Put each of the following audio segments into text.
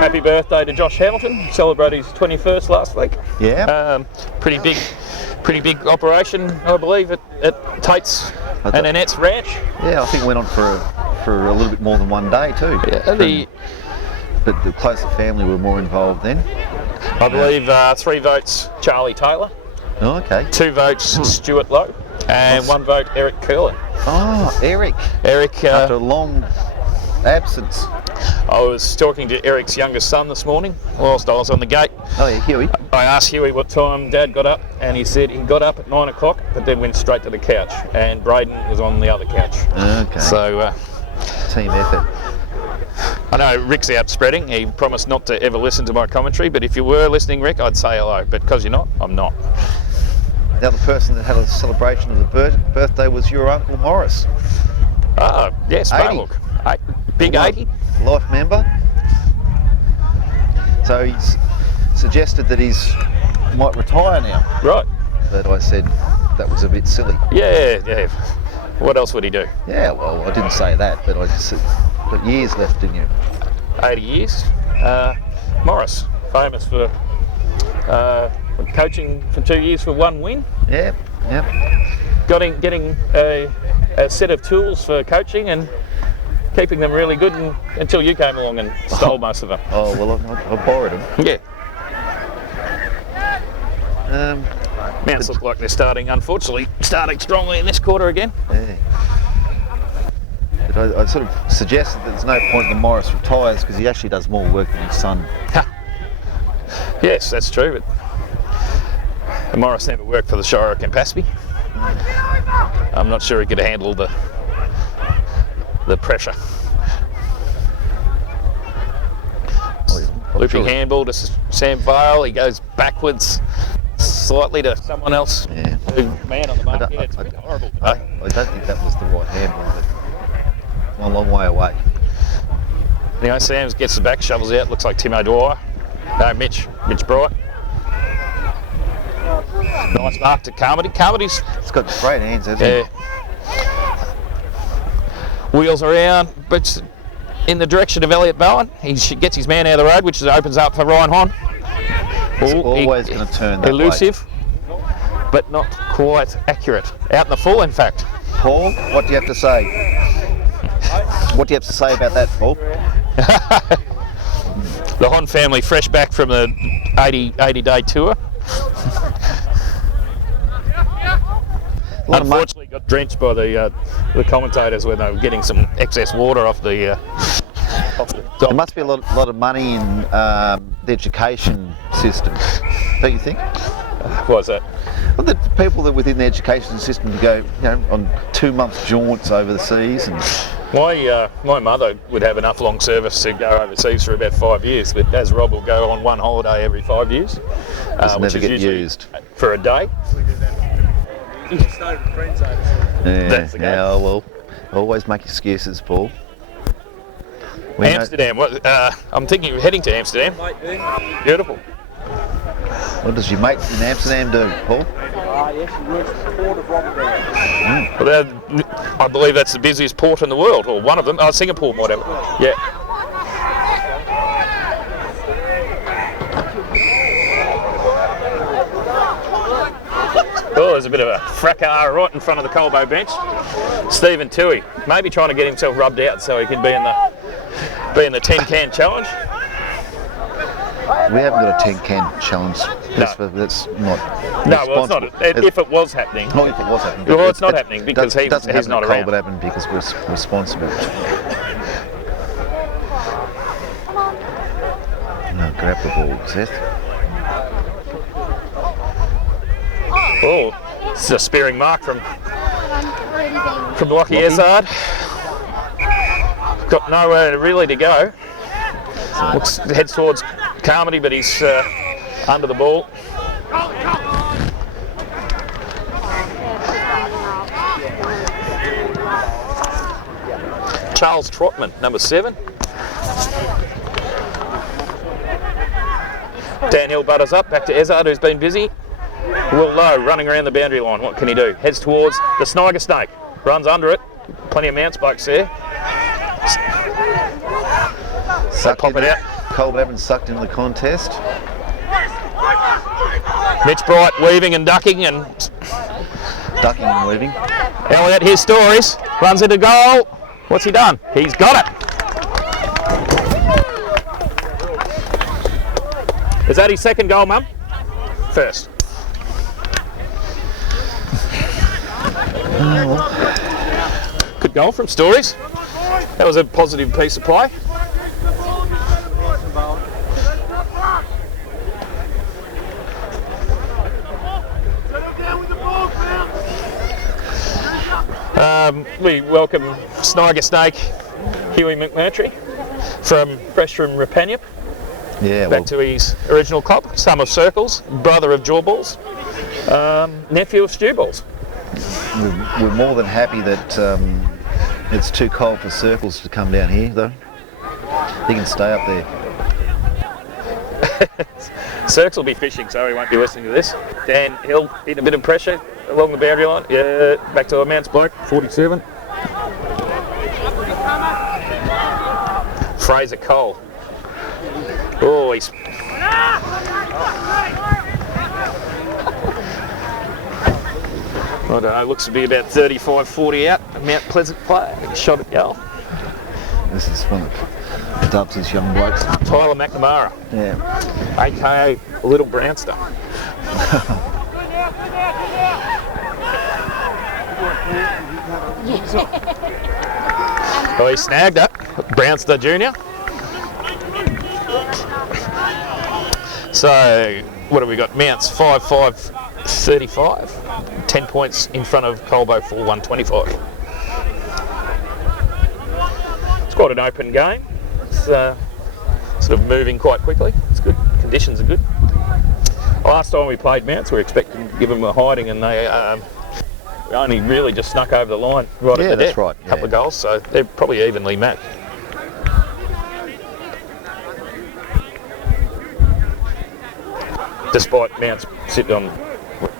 happy birthday to Josh Hamilton. Celebrated his 21st last week. Yeah. Pretty big operation, I believe, at Tate's and Annette's Ranch. Yeah, I think it went on for a little bit more than one day too. Yeah, but the closer family were more involved then. I believe 3 votes Charlie Taylor. Oh, okay. 2 votes Stuart Lowe, and 1 vote Eric Curlin. Oh, Eric. After a long absence. I was talking to Eric's youngest son this morning whilst I was on the gate. Oh yeah, Huey. I asked Huey what time Dad got up, and he said he got up at 9 o'clock, but then went straight to the couch, and Braden was on the other couch. Okay. So, team effort. I know Rick's out spreading. He promised not to ever listen to my commentary, but if you were listening, Rick, I'd say hello. But because you're not, I'm not. The other person that had a celebration of the birthday was your Uncle Morris. Ah, yes, Sparlook. Big 80. Life member. So he's suggested that he might retire now. Right. But I said that was a bit silly. Yeah. What else would he do? Yeah, well, I didn't say that, but I just said, got years left in you. 80 years. Morris, famous for coaching for 2 years for 1 win. Yep. Getting a set of tools for coaching and keeping them really good until you came along and stole most of them. Oh, well, I borrowed them. Yeah. Mounts look like they're unfortunately starting strongly in this quarter again. Yeah. But I sort of suggested that there's no point when Morris retires because he actually does more work than his son. Yes, that's true, but Morris never worked for the Shire of Campaspe. I'm not sure he could handle the pressure. Looping handball to Sam Vale, he goes backwards slightly to someone else. Yeah. Man on the mark. It's a bit horrible. I don't think that was the right handball, but a long way away. Anyway, Sam gets the back, shovels out, looks like Tim O'Dwyer. No, Mitch Bright. Nice mark to Carmody. Carmody's got great hands, hasn't he? Wheels around, but in the direction of Elliot Bowen. He gets his man out of the road, which opens up for Ryan Hon. He's always going to turn that elusive, but not quite accurate. Out in the full, in fact. Paul, what do you have to say? What do you have to say about that, Paul? The Hon family fresh back from the 80-day tour. Unfortunately got drenched by the commentators when they were getting some excess water off the There must be a lot of money in the education system, don't you think? What's that? Well, the people that within the education system go, on 2-month jaunts over the seas. And my mother would have enough long service to go overseas for about 5 years, but as Rob will go on 1 holiday every 5 years, which never get used for a day. Yeah, well, always make excuses, Paul. Amsterdam. I'm thinking of heading to Amsterdam. Beautiful. What does your mate in Amsterdam do, Paul? Yes, he works at the port of Rotterdam. Well, I believe that's the busiest port in the world, or one of them. Oh, Singapore might have it. Yeah. Oh, there's a bit of a fracas right in front of the Colbo bench. Stephen Toohey, maybe trying to get himself rubbed out so he can be in the 10-can challenge. We haven't got a 10-can challenge. No. That's not. No, well, it's not. If it was happening. Not if it was happening. Well, it's not happening because he's not around. It happened because we're responsible. No, grab the ball, Seth. Oh, it's a spearing mark from Lockie Hazard. Got nowhere really to go. Heads towards Carmody, but he's under the ball. Charles Trotman, number 7. Dan Hill butters up, back to Hazard, who's been busy. Will Lowe running around the boundary line. What can he do? Heads towards the Sniger Snake. Runs under it. Plenty of mounts blokes there. So pop it out. Colbo haven't sucked into the contest. Mitch Bright weaving and ducking, and Ducking and weaving. Elliott, his stories, runs into goal. What's he done? He's got it. Is that his second goal, Mum? First. Good goal from Stories. That was a positive piece of play. We welcome Sniger Snake, Huey McMurtry, fresh from Rapanyup, back to his original club, son of Circles, brother of Jawballs, nephew of Stewballs. We're more than happy that it's too cold for Circles to come down here, though. He can stay up there. Cirques will be fishing, so he won't be listening to this. Dan Hill in a bit of pressure along the boundary line. Yeah, back to a man's bloke, 47. Fraser Cole. Oh, he's... I don't know, looks to be about 35, 40 out. Mount Pleasant play, shot at goal. This is one of Dubs' young blokes. Tyler McNamara. Yeah. AKA Little Brownster. Oh, he snagged it. Brownster Jr. So, what have we got? Mounts 5-5, 35. 10 points in front of Colbo for 125. It's quite an open game. It's sort of moving quite quickly. It's good. Conditions are good. Last time we played Mounts, we were expecting to give them a hiding, and they only really just snuck over the line right at the that's deck. right. A couple of goals, so they're probably evenly matched. Despite Mounts sitting on what,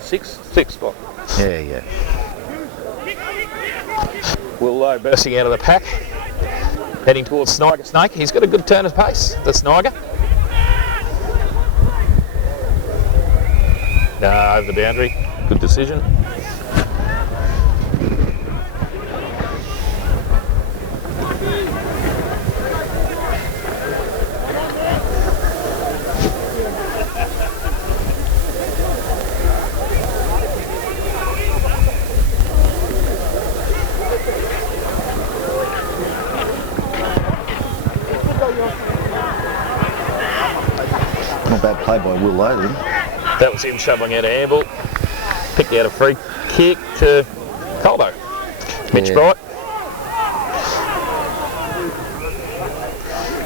sixth spot. Yeah. Will Lowe bursting out of the pack, heading towards Sniger Snake. He's got a good turn of pace, the Sniger. Over the boundary, good decision. Not bad play by Will Lowe then. That was him shoveling out a handball. Picked out a free kick to Colbo. Mitch Bright.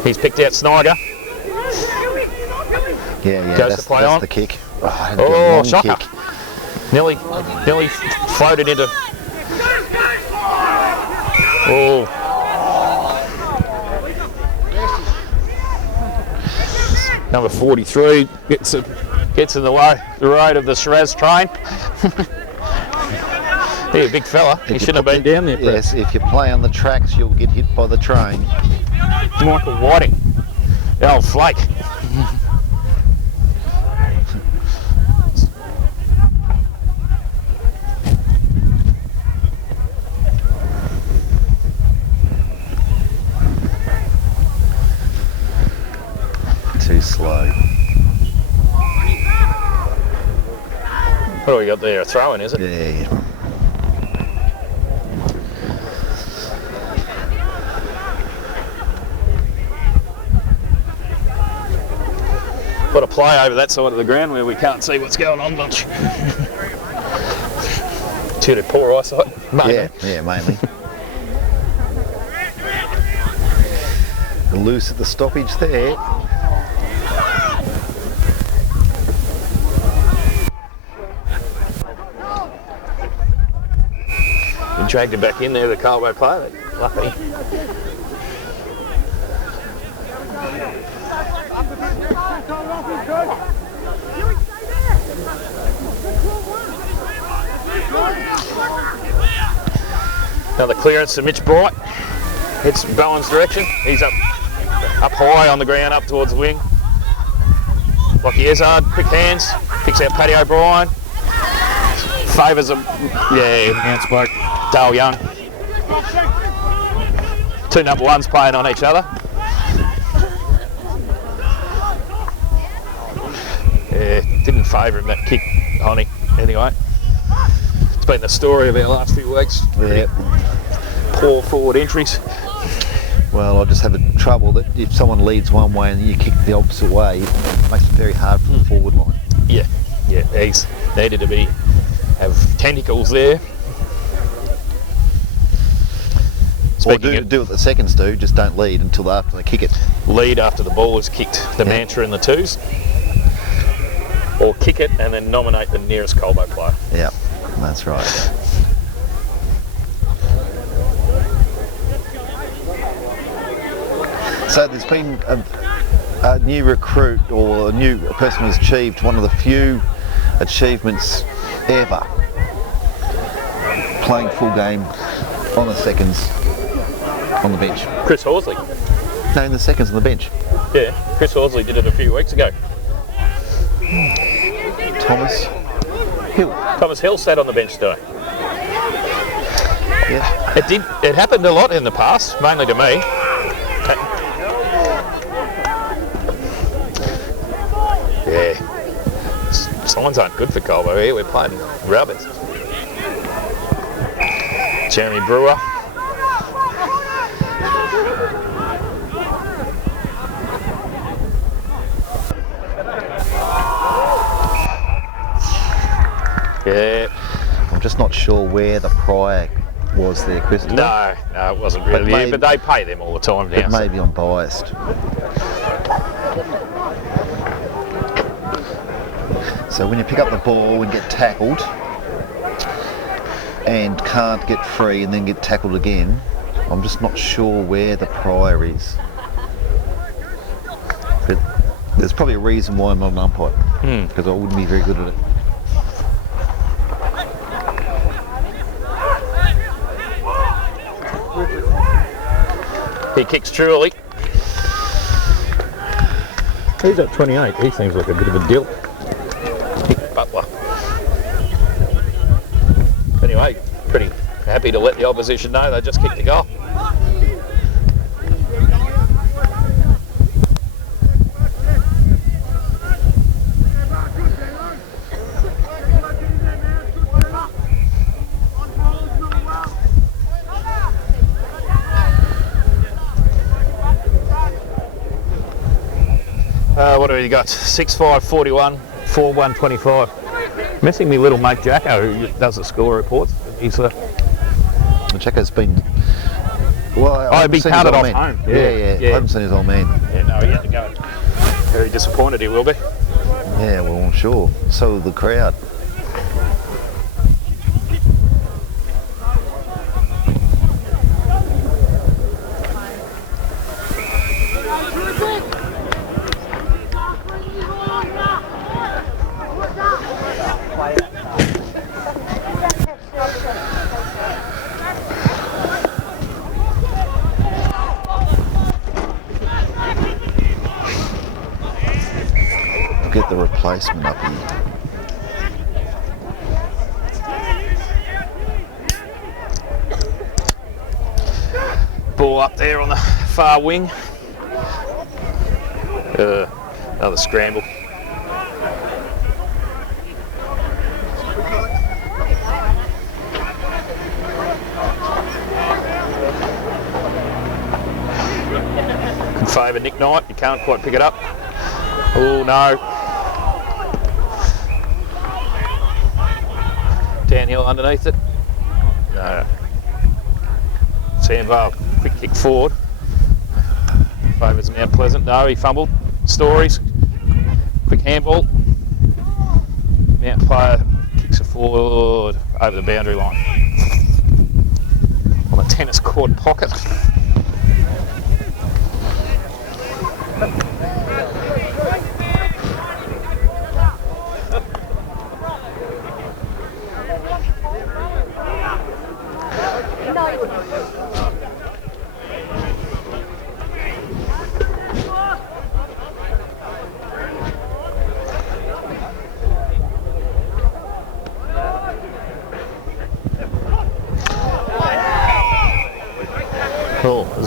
He's picked out Sniger. Yeah, Goes that's, to play that's on. the kick. Oh, shocker. Kick. Nearly floated into... Oh. Number 43 gets in the road of the Shiraz train. He's a big fella. He shouldn't have been down there. Yes, if you play on the tracks, you'll get hit by the train. Michael Whiting, the old flake. Too slow. What do we got there? A throw-in, is it? Yeah. Got a play over that side of the ground where we can't see what's going on much. Due to poor eyesight. Mainly. Yeah, mainly. Loose at the stoppage there. He dragged it back in there, the Colbo player. Lucky. Another clearance to Mitch Bright. Hits Bowen's direction. He's up Up high on the ground, up towards the wing. Lockie Ezard, quick hands, picks out Paddy O'Brien. Favours him, Mount's bloke, Dale Young. 2 number ones playing on each other. Yeah, didn't favour him, that kick, Honey. Anyway, it's been the story of our last few weeks. Yeah. Poor forward entries. Well, I just have the trouble that if someone leads one way and you kick the opposite way, it makes it very hard for the forward line. Yeah, he's needed to have tentacles there. Or do what the seconds do, just don't lead until after they kick it. Lead after the ball is kicked, the mantra in the twos. Or kick it and then nominate the nearest Colbo player. Yeah, that's right. So there's been a new recruit or a person who's achieved one of the few achievements ever playing full game on the seconds on the bench. Chris Horsley. No, in the seconds on the bench. Yeah, Chris Horsley did it a few weeks ago. Thomas Hill. Thomas Hill sat on the bench today. Yeah. It happened a lot in the past, mainly to me. Yeah. Signs aren't good for Colbo here. We're playing rubbers. Jeremy Brewer. Yeah. I'm just not sure where the prior was there, Chris. No, it wasn't really. But they pay them all the time now. Maybe I'm biased. So when you pick up the ball and get tackled and can't get free and then get tackled again, I'm just not sure where the prior is. But there's probably a reason why I'm not an umpire, because I wouldn't be very good at it. He kicks truly. He's at 28. He seems like a bit of a dill. Butler. Anyway, pretty happy to let the opposition know they just kicked a goal. What have you got? 6'5", 41, 4'1", 25. Missing me little mate Jacko, who does the score reports. He's Jacko's been... Well, I'd be counted off home. Yeah. I haven't seen his old man. Yeah, no, he had to go. Very disappointed he will be. Yeah, well, I'm sure. So will the crowd. Get the replacement up here. Ball up there on the far wing. Another scramble. Could favour Nick Knight. You can't quite pick it up. Oh no. Downhill underneath it. No. Sam Vale, quick kick forward. Favours Mount Pleasant. No, he fumbled. Stories. Quick handball. Mount player kicks it forward over the boundary line. On a tennis court pocket.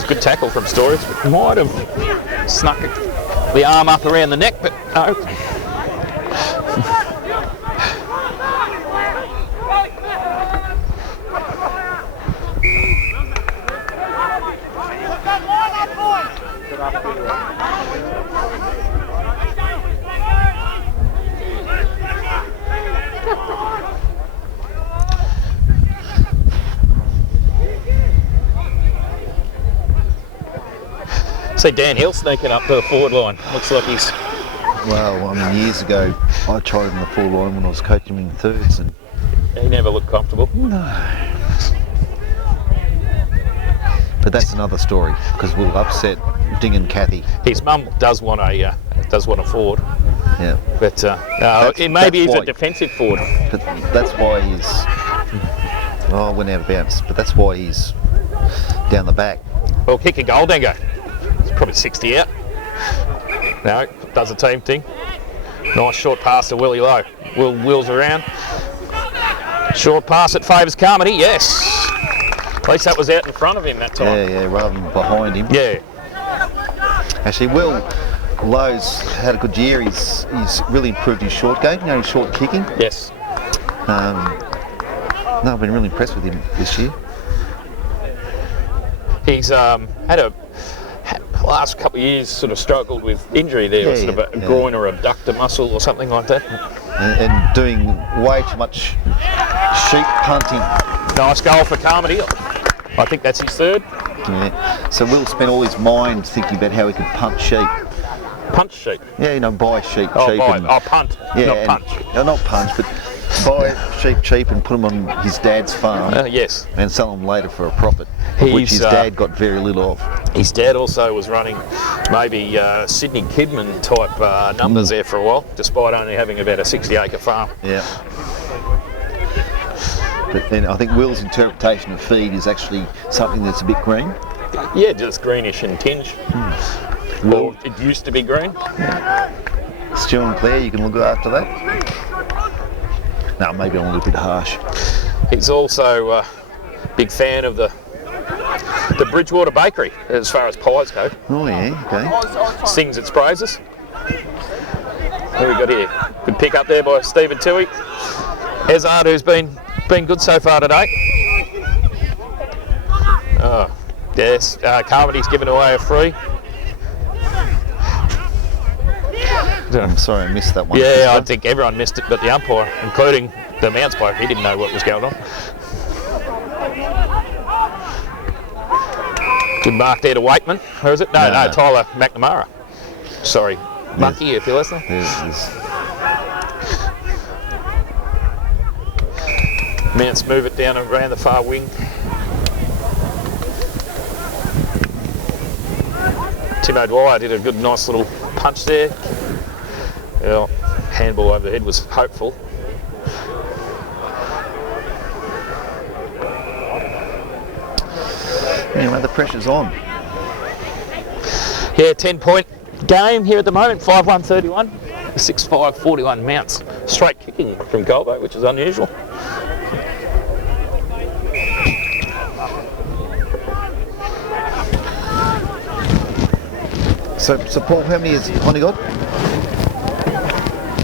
good tackle from Storage. Might have snuck the arm up around the neck, but no. See Dan Hill sneaking up to the forward line. Looks like he's... Well, I mean, years ago, I tried him in the forward line when I was coaching him in thirds, and He never looked comfortable. no. But that's another story, because we'll upset Ding and Kathy. His mum does want a forward, Yeah. but maybe he's a defensive forward. But that's why he's... Oh, I went out of bounds. But that's why he's down the back. Well, kick a goal, Dango. It's probably 60 out. No, does a team thing. Nice short pass to Willie Lowe. Will wheels around. Short pass that favours Carmody, yes. At least that was out in front of him that time. Yeah, rather than behind him. Yeah. Actually, Will Lowe's had a good year. He's really improved his short game, his short kicking. Yes. No, I've been really impressed with him this year. He's had last couple of years sort of struggled with injury there, sort of a groin or abductor muscle or something like that. And doing way too much sheep punting. Nice goal for Carmody. I think that's his third. Yeah. So Will spent all his mind thinking about how he could punt sheep. Punch sheep. Yeah, buy sheep Oh, cheap. punt, Yeah, not punch. No, not punch, but buy sheep cheap and put them on his dad's farm. Yes. And sell them later for a profit, which his dad got very little of. His dad also was running maybe Sydney Kidman type numbers there for a while, despite only having about a 60-acre farm. Yeah. But then I think Will's interpretation of feed is actually something that's a bit green. Yeah, just greenish in tinge. Well, it used to be green. Stu and Claire, you can look after that. No, maybe I'm a little bit harsh. He's also a big fan of the Bridgewater Bakery as far as pies go. Oh yeah, okay. Sings its praises. What have we got here? Good pick up there by Stephen Toohey. Ezard, who's been good so far today. Oh, yes, Carmody's given away a free. I'm sorry I missed that one. Yeah, I think everyone missed it but the umpire, including the Mounts bloke. He didn't know what was going on. Good mark there to Wakeman. Who is it? No, Tyler McNamara. Sorry, Mucky, if you're listening. Mounts move it down around the far wing. Tim O'Dwyer did a good, nice little punch there. Well, handball over the head was hopeful. Anyway, the pressure's on. Yeah, 10-point game here at the moment, 5-1-31, 6-5-41 Mounts. Straight kicking from Colbo, which is unusual. So Paul, how many has Connie got?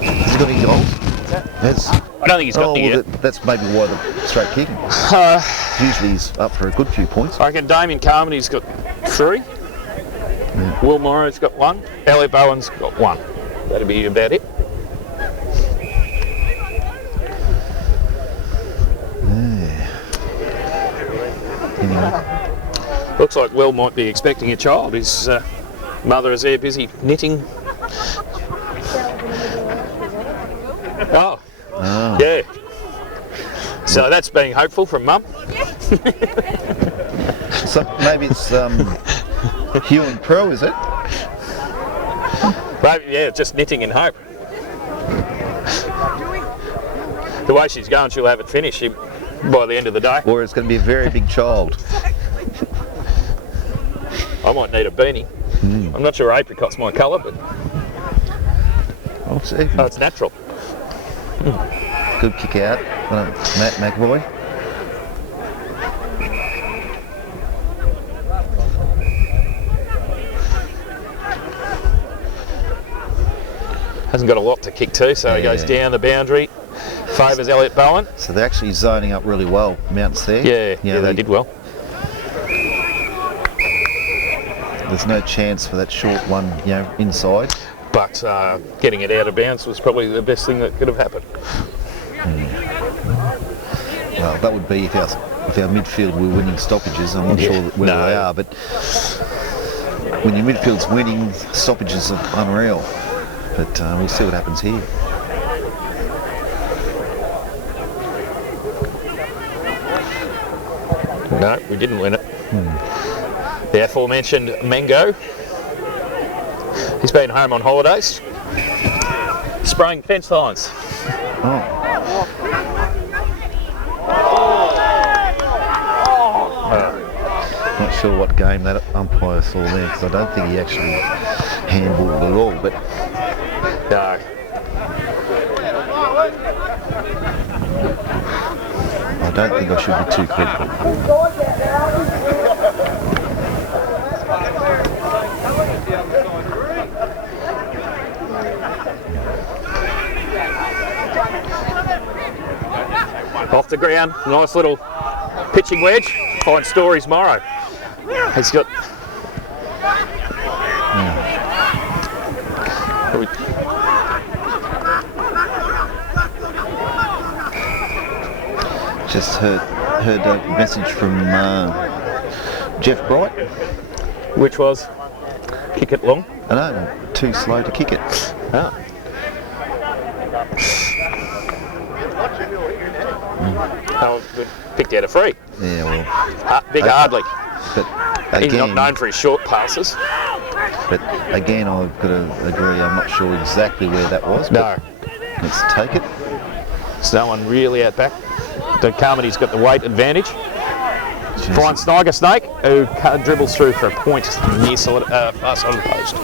Has he got any goals? I don't think he's got any yet. That's maybe why the straight kicking. Usually he's up for a good few points. I reckon Damien Carmody's got 3. Will Morrow's got 1. Elliot Bowen's got 1. That'll be about it. Anyway. Looks like Will might be expecting a child. His mother is there busy knitting. Oh, yeah. So that's being hopeful from Mum. So maybe it's Hugh and Pearl, is it? Maybe, yeah, just knitting in hope. The way she's going, she'll have it finished by the end of the day. Or it's going to be a very big child. I might need a beanie. I'm not sure apricot's my colour, but it's natural. Good kick out, Matt McAvoy. Hasn't got a lot to kick to, so he goes down the boundary. Favours Elliot Bowen. So they're actually zoning up really well, Mounts there. Yeah, they did well. There's no chance for that short one, inside. But getting it out of bounds was probably the best thing that could have happened. Well, that would be if our midfield were winning stoppages. I'm not sure whether they are, but when your midfield's winning, stoppages are unreal. But we'll see what happens here. No, we didn't win it. The aforementioned Mango. He's been home on holidays. Spraying fence lines. Not sure what game that umpire saw there, because I don't think he actually handballed at all. But no. I don't think I should be too critical. Off the ground, nice little pitching wedge. Fine Stories Morrow. He's got. Just heard a message from Jeff Bright. Which was kick it long. I know, too slow to kick it. Ah. Oh, we picked out a free. Yeah, well. Big Hardley. But He's not again, known for his short passes. but again, I've got to agree. I'm not sure exactly where that was. But let's take it. There's no one really out back. Carmody's got the weight advantage. Fine Sniger Snake, who dribbles through for a point near far side of the post.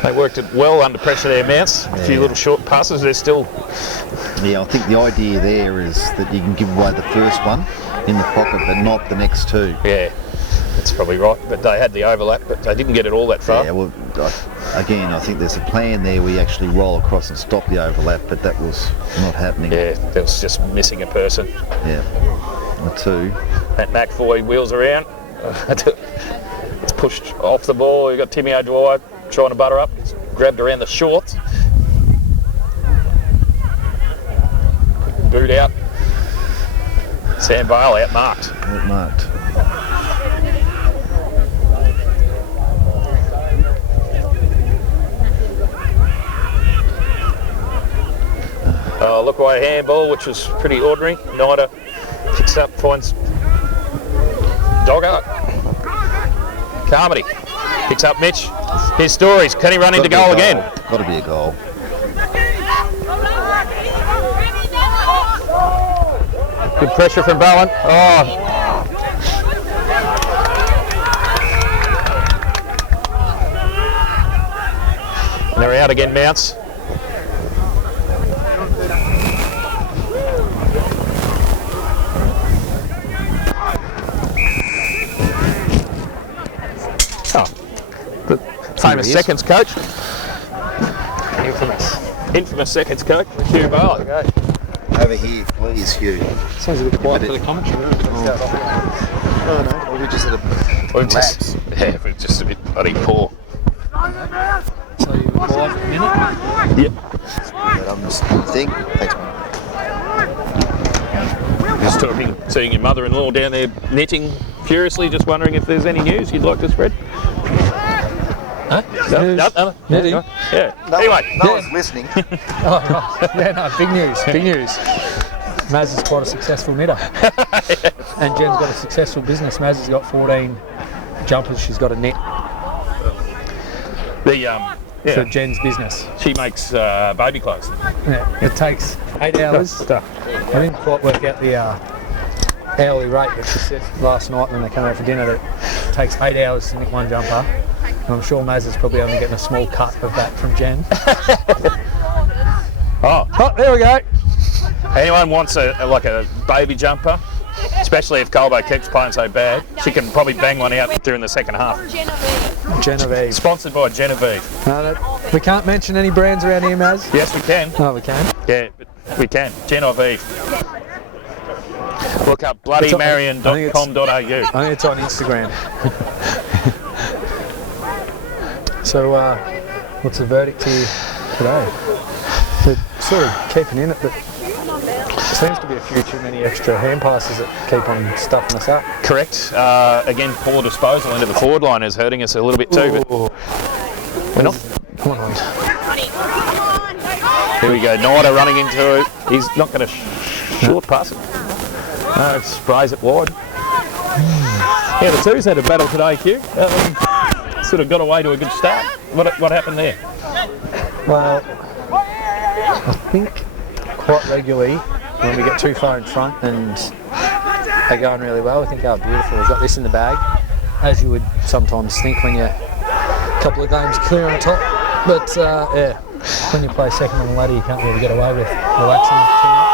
They worked it well under pressure there, Mounts. A few little short passes, they're still... Yeah, I think the idea there is that you can give away the first one in the pocket, but not the next two. Yeah, that's probably right. But they had the overlap, but they didn't get it all that far. Yeah, well, again, I think there's a plan there where you actually roll across and stop the overlap, but that was not happening. Yeah, that was just missing a person. Yeah, the two. Matt McFoy wheels around. It's pushed off the ball. You've got Timmy O'Dwyer trying to butter up. He's grabbed around the shorts. Boot out. Sam Bale outmarked. Outmarked. Look away handball, which was pretty ordinary. Nida picks up, finds Dogger. Carmody picks up Mitch. His Stories. Can he run into goal again? Got to be a goal. Good pressure from Bowen. Oh. And they're out again, Mounts. The famous seconds coach. Infamous seconds coach, Hugh Barlow. Over here, please, Hugh. Sounds a bit quiet for the commentary. No, we just had a lapse. We're just a bit bloody poor. So you 5 minute? Yep. But I'm just thinking. Thanks, mate. Just talking, seeing your mother-in-law down there knitting furiously, just wondering if there's any news you'd like to spread. Huh? No. Knitting? Yeah. No, Anyway. no one's listening. Oh, right. Yeah, no, big news, big news. Maz is quite a successful knitter. And Jen's got a successful business. Maz has got 14 jumpers she's got to knit The for Jen's business. she makes baby clothes. Yeah, it takes 8 hours. Stuff. I didn't quite work out the hourly rate, which we said last night when they came out for dinner, that it takes 8 hours to nick one jumper. And I'm sure Maz is probably only getting a small cut of that from Jen. Oh, There we go. anyone wants like a baby jumper, especially if Colbo keeps playing so bad, she can probably bang one out during the second half. Genevieve. Sponsored by Genevieve. We can't mention any brands around here, Maz. Yes, we can. No, we can. Yeah, we can. Genevieve. Look up I think bloodymarion.com.au. I think it's on Instagram. So, what's the verdict here today? They're sort of keeping in it, but there seems to be a few too many extra hand passes that keep on stuffing us up. Correct. Again, poor disposal into the forward line is hurting us a little bit too. But we're not. Come on. Here we go. Nida running into it. He's not going to short pass it. No, sprays it wide. Yeah, the twos had a battle today, Q. Sort of got away to a good start. What happened there? Well, I think quite regularly when we get too far in front and they're going really well, I think, oh, beautiful, we've got this in the bag, as you would sometimes think when you're a couple of games clear on top. But yeah, when you play second on the ladder, you can't really get away with relaxing too much.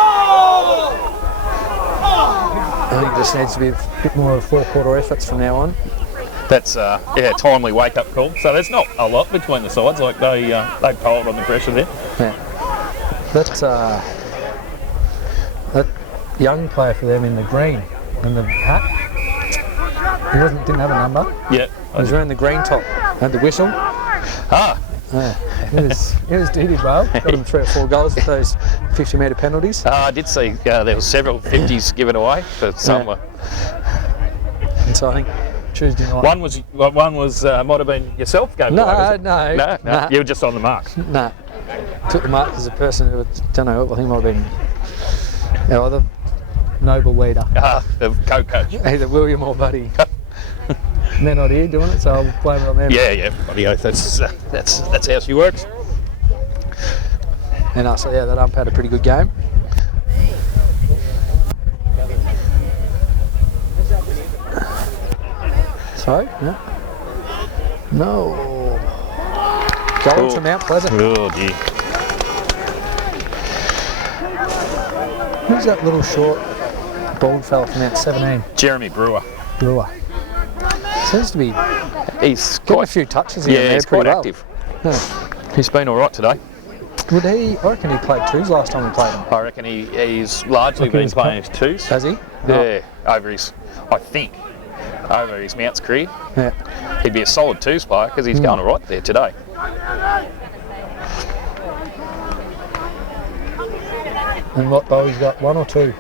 I think it just needs to be a bit more of four-quarter efforts from now on. That's timely wake-up call. So there's not a lot between the sides. Like they piled on the pressure there. Yeah, that young player for them in the green and the hat. He didn't have a number. Yeah, He was wearing the green top and the whistle. Ah, Yeah, he was did well. Got him 3 or 4 goals with those 50-metre penalties. I did see there were several 50s given away for some. And so I think Tuesday night. One was might have been yourself going. No. You were just on the mark. No. Took the mark as a person who, don't know, I think might have been our other noble leader. The co-coach. Either William or Buddy. And they're not here doing it, so I'll blame it on them. Yeah, bloody oath. That's how she works. And so yeah, that ump had a pretty good game. So, yeah. No. Goal to Mount Pleasant. Oh dear. Who's that little short, bald fella from Mount 17? Jeremy Brewer. Seems to be He's getting a quite few touches here and there he's quite pretty well. active. Yeah. He's been all right today. I reckon he played twos last time we played him. I reckon he's largely been playing his twos. Has he? Yeah, over his Mounts career. Yeah. He'd be a solid twos player because he's going all right there today. And what, Bowie's got 1 or 2?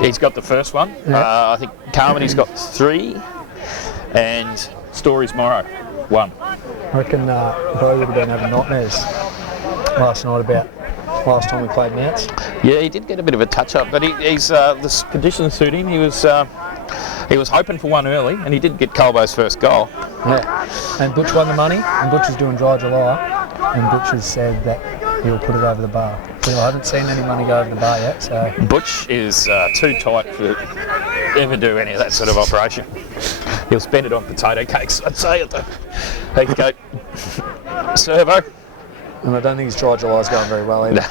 He's got the first one. Yeah. I think Carmody's got 3, and Story's Morrow 1. I reckon Bowie would have been having nightmares last night about last time we played Mounts. Yeah, he did get a bit of a touch up, but he's the conditions suit him. He was hoping for one early, and he did get Colbo's first goal. Yeah. And Butch won the money, and Butch is doing Dry July, and Butch has said that he'll put it over the bar. So I haven't seen any money go over the bar yet, so... Butch is too tight to ever do any of that sort of operation. He'll spend it on potato cakes, I'd say, at the Heathcote servo. And I don't think his Dry July's going very well either.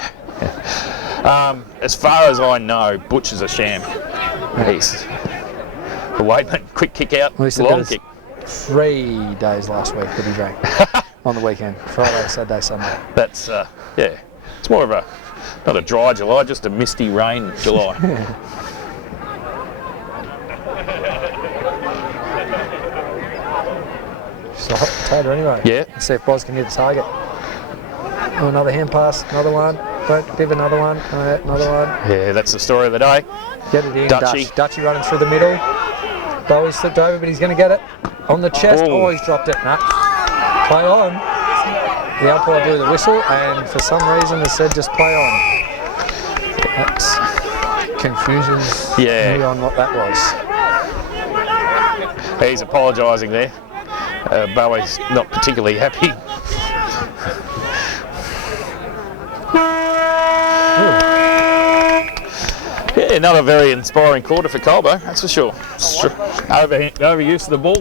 As far as I know, Butch is a sham. He's the weightman, quick kick out, Well, he said long there kick. was 3 days last week that he drank on the weekend. Friday, Saturday, Sunday. That's, it's more of a, not a dry July, just a misty rain July. Just a hot potato anyway. Yeah. Let's see if Boz can hit the target. Oh, another hand pass, another one. Don't give another one. Oh, yeah, another one. Yeah, that's the story of the day. Get it in, Dutchy. Dutchy running through the middle. Bowie's slipped over, but he's going to get it. On the chest. Oh. Oh, he's dropped it. No. Play on. The umpire blew the whistle, and for some reason has said just play on. That's confusions me on what that was. He's apologising there. Bowie's not particularly happy. Yeah, another very inspiring quarter for Colbo, that's for sure. Overuse of the ball.